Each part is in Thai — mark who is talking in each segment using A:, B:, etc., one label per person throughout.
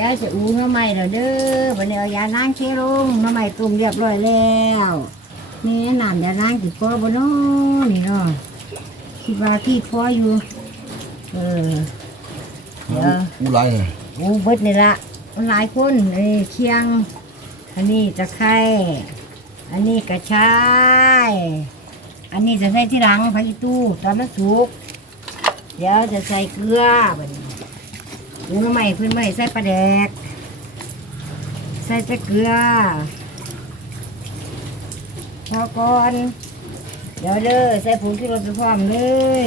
A: ยายจะอูหน้ำใหม่แล้วเด้อวันนี้เอายานางเชลงน้ำใหม่ตุ่มเรียบร้อยแล้วนี่น้ำยานางติดคอบ่เนาะนี่เนาะคิดว่าที่คออยู่ เออเดี๋ยว
B: อู้ไรเลย
A: อูเบิดนี่ละหลายคนนี่เคียง อันนี้ตะไคร้อันนี้กระชายอันนี้จะใส่ที่หลังผักอีตู้ตอนมันสุกเดี๋ยวจะใส่เกลือบัดนี้ อูน้ำใหม่เพื่อนไม่ใส่ปลาแดก ใส่ต่เกลือพอก่อน เดี๋ยวเด้อใส่ผงที่รสพร้อมเลย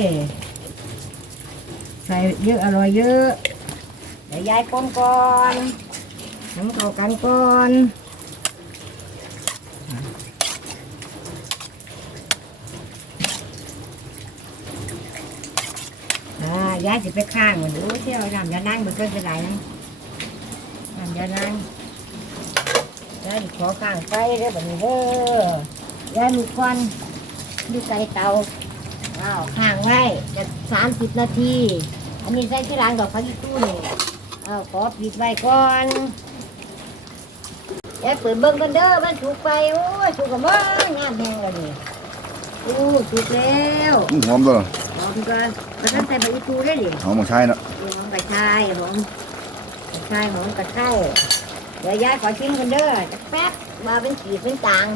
A: ใส่เยอะอร่อยเยอะ เดี๋ยวยายก้นก่อนน้ำเข้ากันก่อนอ่ายายสิไปข้างมันดูเที่ยวน้ำยานั่งมันก็จะได้นะน้ำยานั่งยายขอข้างไฟเด้อแบบนี้เด้อยายลูกควันดูไก่เตาอ้าวข้างไว้จะสามสิบนาที อันนี้ใส่ที่ร้านดอกพักตู้นี่เอาวขอปิดไว้ก่อนแอบเปิดเบิ้งกันเด้อมันสุกไปโอ้ยสุกกับบ้างงามแพงเลยนี่โอ้สุกแล้ว
B: หอมตัว
A: หอ มกันแล้วก็ใส่ใบอีตูได้ดิ
B: หอมมาใช้เนาะ
A: หอมกระชายหอมกระชายหอมกระไข่เดี๋ยวยายขอชิมกันเด้อจักแป๊บมาเป็นขีดเป็นจาง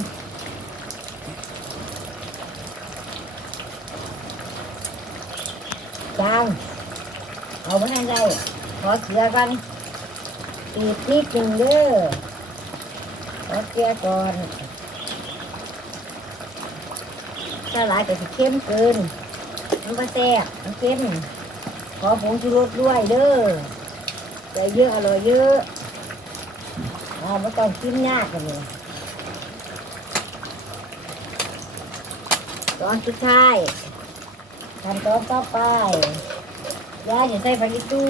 A: จางเอาไปให้ได้ขอเกลือกันอีกนิดหนึ่งเด้อขอเกลือก่อนถ้าหลายก็จะเข้มเกิน มันก็แซ่บมันเค็มขอผงชูรสด้วยเด้อใส่เยอะอร่อยเยอะอ่าไม่ต้องกินยากกันเลยตอนสุดท้ายขั้นตอนต่อไปยายจะใส่ผักอีตู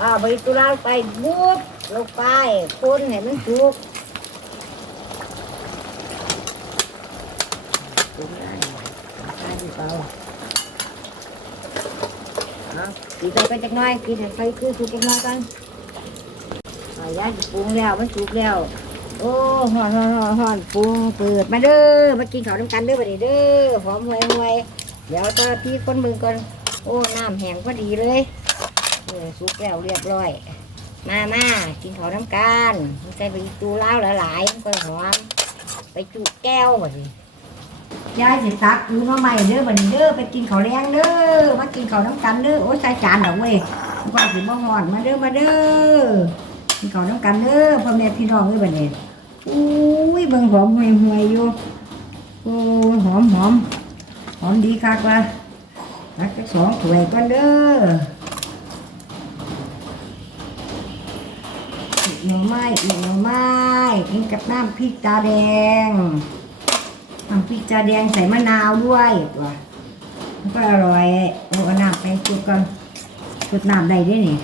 A: อ่าผักอีตูลาดไปบุบลงไปคนให้มันสุกสุกได้ได้ดีเปล่าเอา ปีไปไปจักหน้อยปีไปคือสุกจักหน้อยกันอ่ายายจะปรุงแล้วมันสุกแล้ว โอ้หอนหอนหอนหอนปรุงเปิดมาเด้อมากินข้าวน้ำกันเด้อบัดนี้เด้อหอมหวยหวยเดี๋ยวตาพี่คนมือก่อนโอ้น้ำแห้งพอดีเลยเออสุกแล้วเรียบร้อย มามากินข้าวน้ำกันใส่ไปตูเล้าหลายๆมันก็หอมไปจุแก้วบัดนี้ย ยายสิตักอยู่มาใหม่เด้อบันเด้อไปกินข้าวแรงเด้อมากินข้าวน้ำกันเด้อโอ้ยใส่จานดอกเว้ยว่าสิบ่ฮอนมาเด้อมาเด้อกินข้าวน้ำกันเด้อพ่อแม่พี่น้องเอ้ยบัดนี้อุ้ยเบิ่งหอมห่วยห่วยอยู่โอ้หอมหอมหอมดีคักว่าตักจักสองถ้วยก่อนเด้ออีกหน่อไม้อีกหน่อไม้กินกับน้ำพริกตาแดง พริกจาแดงใส่มะนาวด้วยตัวมันก็อร่อยเอาน้ำไปจุดก่อนจุดน้ำได้ด้วยนี่